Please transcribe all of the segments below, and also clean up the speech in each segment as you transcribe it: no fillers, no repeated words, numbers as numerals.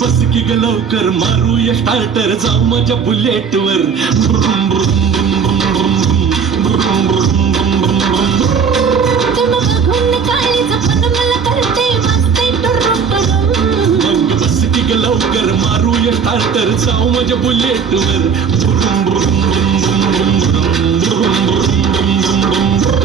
बस की ग लवकर मारूया स्टार्टर जाऊ माझ्या बुलेट वर ब्रुम ब्रुम ब्रुम ब्रुम ब्रुम ब्रुम ब्रुम ब्रुम तुम बघून काळीच पण मला करते मस्ते टुरुम टुरुम. मग बस की ग लवकर मारूया स्टार्टर जाऊ माझ्या बुलेट वर ब्रुम ब्रुम ब्रुम ब्रुम ब्रुम ब्रुम ब्रुम ब्रुम ब्रुम.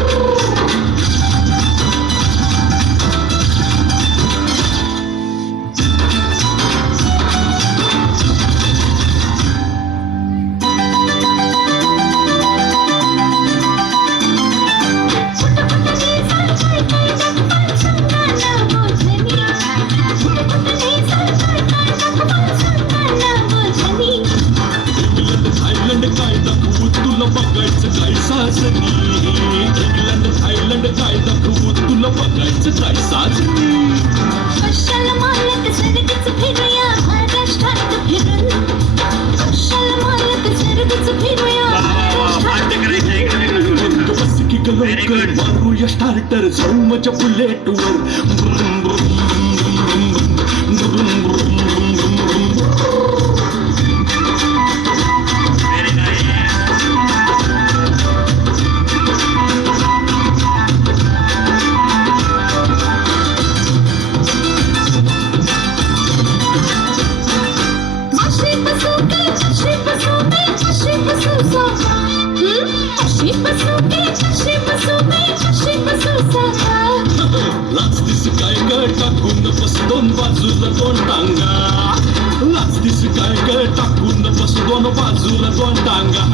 थायलंड काय दाखवू तुला बघायचं काय साजनी इंग्लंड थायलंड काय दाखवू तुला बघायचं काय साजनी. कशाला मालक सर्गीच फिरूया महाराष्ट्रात फिरून. कशाला मालक सर्गीच फिरूया महाराष्ट्रात फिरून. बस की ग लवकर मारूया स्टार्टर जाऊ माझ्या बुलेट वर ब्रुम ब्रुम ब्रुम ब्रुम ब्रुम ब्रुम ब्रुम. अशी बसू की अशी बसू मी अशी बसू सोफा. अशी बसू की अशी बसू मी अशी बसू सोफा. लाच दिस काय ग टाकून बस दोन बाजूला दोन टांगा लाच दिस काय ग टाकून बस दोन बाजूला दोन टांगा.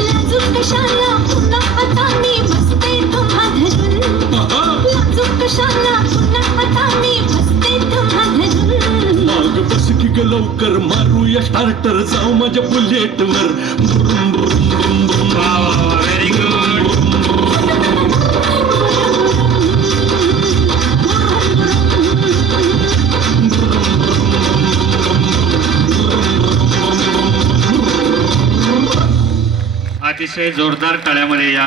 लाजूक कशाला पुन्हा आता मी बसते तुम्हा धरून. लाजूक कशाला पुन्हा आता मी बसते तुम्हा धरून. मग बस की ग लवकर मारूया स्टार्टर जाऊ माझ्या बुलेट वर ब्रुम ब्रुम ब्रुम ब्रुम. Very good. अतिशय जोरदार टाळ्यामध्ये या